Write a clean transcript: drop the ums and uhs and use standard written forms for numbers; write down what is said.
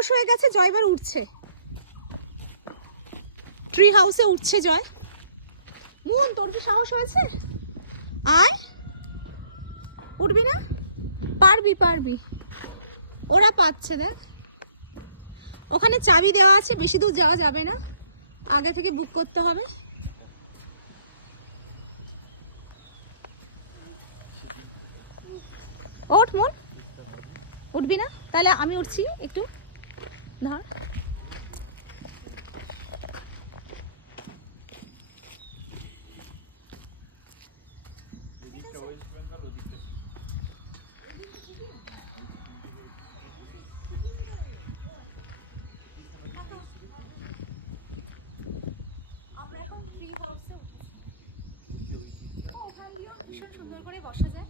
সাহস হয়ে গেছে, জয় এবার উঠছে, ট্রি হাউসে উঠছে জয়। মুন তোর কি সাহস হয়েছে? আয়, উঠবি না? পারবি পারবি, ওরা পাচ্ছে দেখ, ওখানে চাবি দেওয়া আছে, বেশি দূর যাওয়া যাবে না, আগে থেকে বুক করতে হবে। ওঠ মন, উঠবি না? তাহলে আমি উঠছি, একটু ধর। আমরা এখন ট্রি হাউসে উঠেছি, ওখান দিয়েও ভীষণ সুন্দর করে বসা যায়।